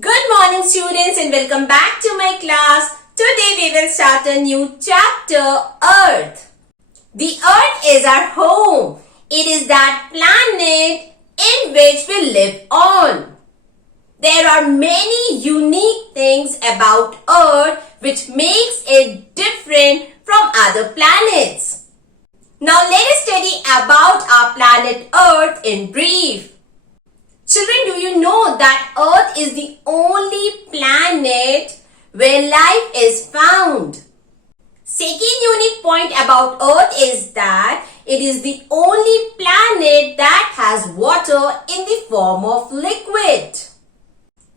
Good morning students and welcome back to my class. Today we will start a new chapter, Earth. The Earth is our home. It is that planet in which we live on. There are many unique things about Earth which makes it different from other planets. Now let us study about our planet Earth in brief. Children, do you know that Earth is the only planet where life is found? Second unique point about Earth is that it is the only planet that has water in the form of liquid.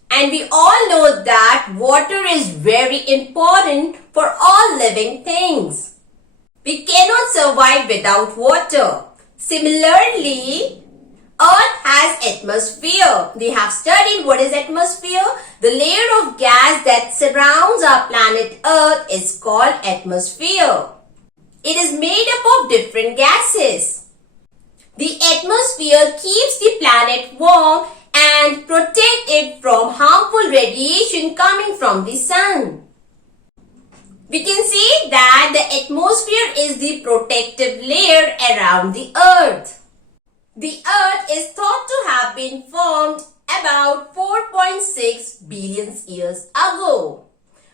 And we all know that water is very important for all living things. We cannot survive without water. Similarly, Earth has atmosphere. We have studied what is atmosphere. The layer of gas that surrounds our planet Earth is called atmosphere. It is made up of different gases. The atmosphere keeps the planet warm and protects it from harmful radiation coming from the sun. We can say that the atmosphere is the protective layer around the Earth. The Earth is thought to have been formed about 4.6 billion years ago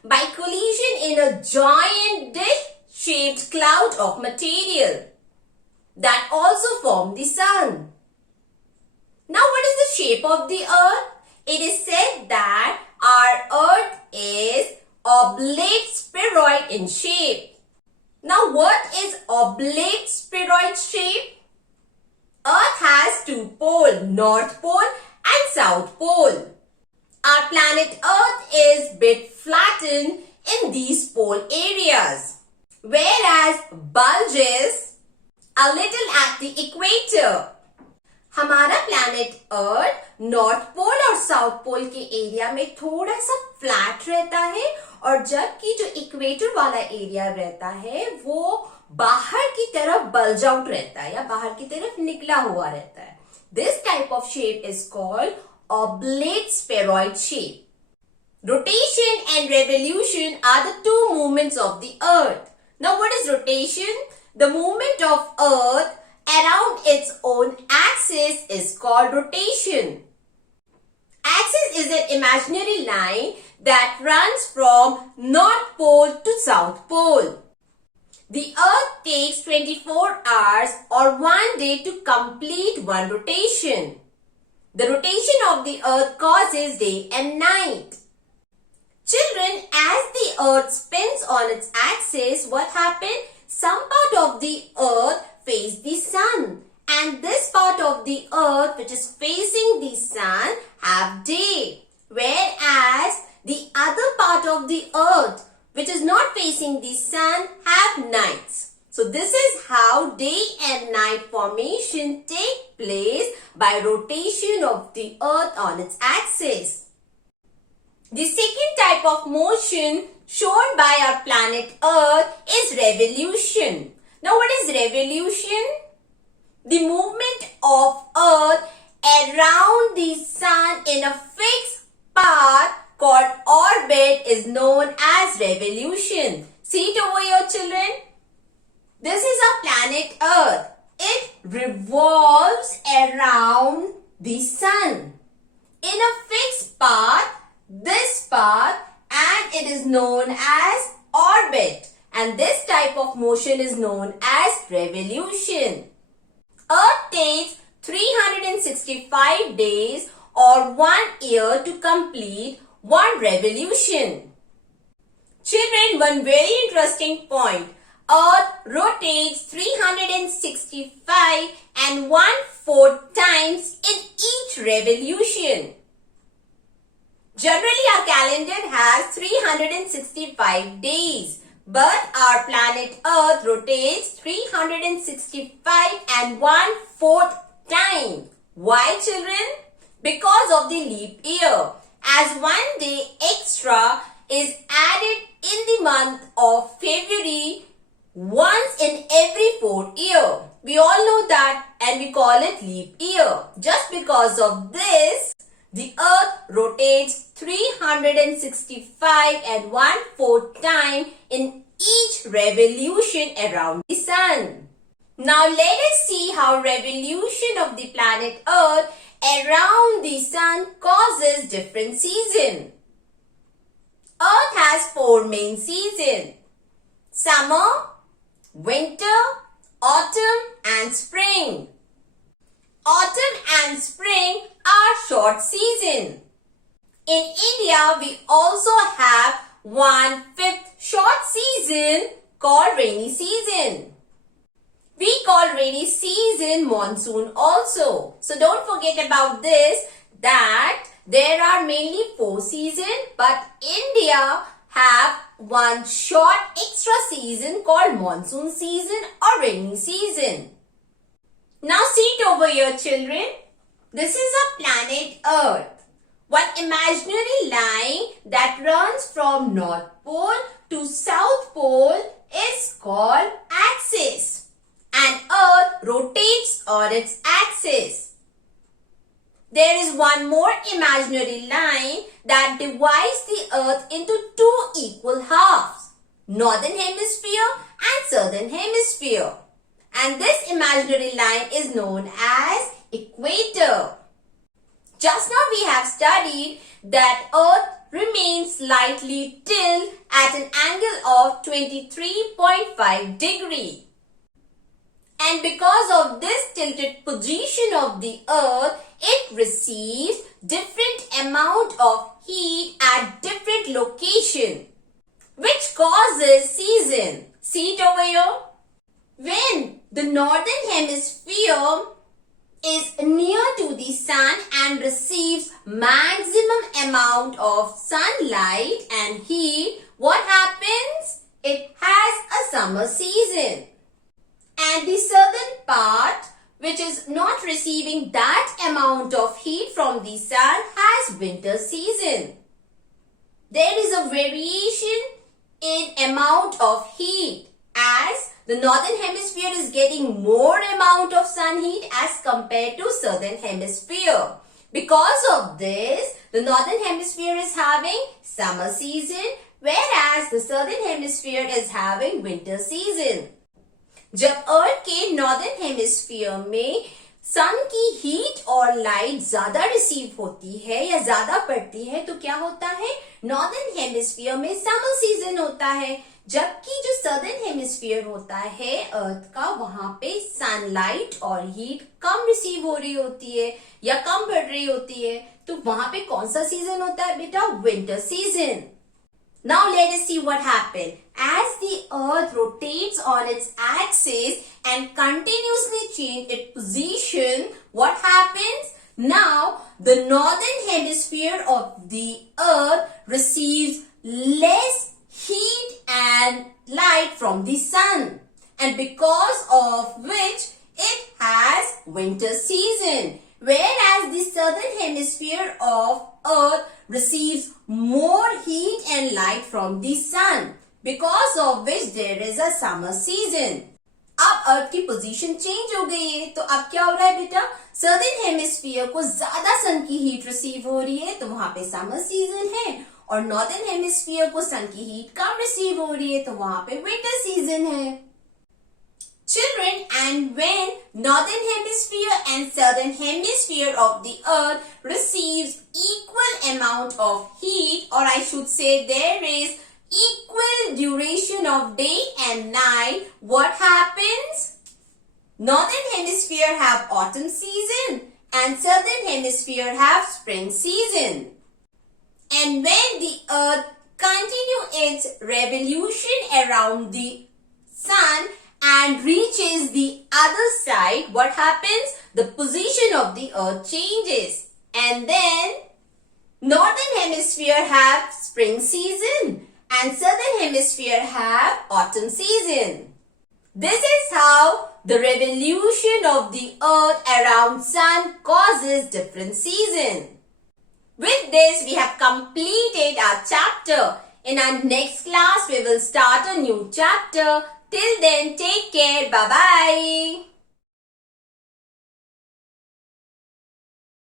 by collision in a giant dish-shaped cloud of material that also formed the Sun. Now, what is the shape of the Earth? It is said that our Earth is oblate spheroid in shape. Now, what is oblate spheroid shape? Earth has two poles, North Pole and South Pole. Our planet Earth is bit flattened in these pole areas, whereas bulges a little at the equator. हमारा planet Earth North Pole और South Pole के area में थोड़ा सा flat रहता है और जबकि जो इक्वेटर वाला एरिया रहता है वो बाहर की तरफ बल्ज आउट रहता है या बाहर की तरफ निकला हुआ रहता है. This type of shape is called oblate spheroid shape. Rotation and revolution are the two movements of the Earth. Now what is rotation? The movement of Earth around its own axis is called rotation. Axis is an imaginary line that runs from North Pole to South Pole. The Earth takes 24 hours or 1 day to complete one rotation. The rotation of the Earth causes day and night. Children, as the Earth spins on its axis, what happens? Some part of the Earth faces the Sun, and this part of the Earth which is facing the Sun have day, whereas the other part of the Earth which is not facing the Sun have nights. So this is how day and night formation take place by rotation of the Earth on its axis. The second type of motion shown by our planet Earth is revolution. Now what is revolution? The movement of Earth around the Sun in a fixed path called orbit is known as revolution. See it over here, children. This is our planet Earth. It revolves around the Sun in a fixed path, this path, and it is known as orbit. And this type of motion is known as revolution. Earth takes 365 days or 1 year to complete one revolution. Children, one very interesting point. Earth rotates 365 and 1/4 times in each revolution. Generally, our calendar has 365 days, but our planet Earth rotates 365 and 1/4 time. Why, children? Because of the leap year, as 1 day extra is added in the month of February once in every 4 years. We all know that and we call it leap year. Just because of this, The earth rotates 365 and 1/4 time in each revolution around the sun. Now let us see how revolution of the planet earth around the sun causes different seasons. Earth has 4 main seasons: summer, winter, autumn and spring. Autumn and spring are short seasons. In India, we also have 1/5 short season called rainy season. We call rainy season monsoon also. So don't forget about this, that there are mainly 4 seasons, but India have one short extra season called monsoon season or rainy season. Now sit over here, children. This is a planet Earth. One imaginary line that runs from North Pole to South Pole is called axis. And Earth rotates on its axis. There is one more imaginary line that divides the Earth into 2 equal halves, Northern Hemisphere and Southern Hemisphere. And this imaginary line is known as equator. Just now we have studied that Earth remains slightly tilted at an angle of 23.5 degrees. And because of this tilted position of the Earth, it receives different amount of heat at different location, which causes season. See it over here? When the northern hemisphere is near to the sun and receives maximum amount of sunlight and heat, what happens? It has a summer season. And the southern part, which is not receiving that amount of heat from the sun, has winter season. There is a variation in amount of heat as the northern hemisphere is getting more amount of sun heat as compared to southern hemisphere. Because of this, the northern hemisphere is having summer season, whereas the southern hemisphere is having winter season. जब अर्थ के northern hemisphere में सन की heat और light ज्यादा receive होती है या ज्यादा पड़ती है तो क्या होता है, नॉर्दर्न हेमिस्फीयर में समर सीजन होता है, जबकि जो सदर्न हेमिस्फीयर होता है अर्थ का, वहां पे सनलाइट और हीट कम रिसीव हो रही होती है या कम पड़ रही होती है, तो वहां पे कौन सा सीजन होता है बेटा, winter season. Now let us see what happened. As the earth rotates on its axis and continuously change its position, what happens? Now the northern hemisphere of the earth receives less heat and light from the sun, and because of which it has winter season. Whereas the southern hemisphere of earth receives more heat and light from the sun, because of which there is a summer season. अब अर्थ की position change हो गई है, तो अब क्या हो रहा है बेटा, सदर्न हेमिस्फीयर को ज्यादा सन की हीट रिसीव हो रही है तो वहां पे समर सीजन है, और नॉर्दर्न हेमिस्फीयर को सन की हीट कम रिसीव हो रही है तो वहां पे विंटर सीजन है. Children, and when northern hemisphere and southern hemisphere of the earth receives equal amount of heat, or I should say there is equal duration of day and night, what happens? Northern hemisphere have autumn season and southern hemisphere have spring season. And when the earth continue its revolution around the sun and reaches the other side, what happens? The position of the earth changes, and then northern hemisphere have spring season and southern hemisphere have autumn season. This is how the revolution of the earth around sun causes different seasons. With this, we have completed our chapter. In our next class, we will start a new chapter. Till then, take care. Bye-bye.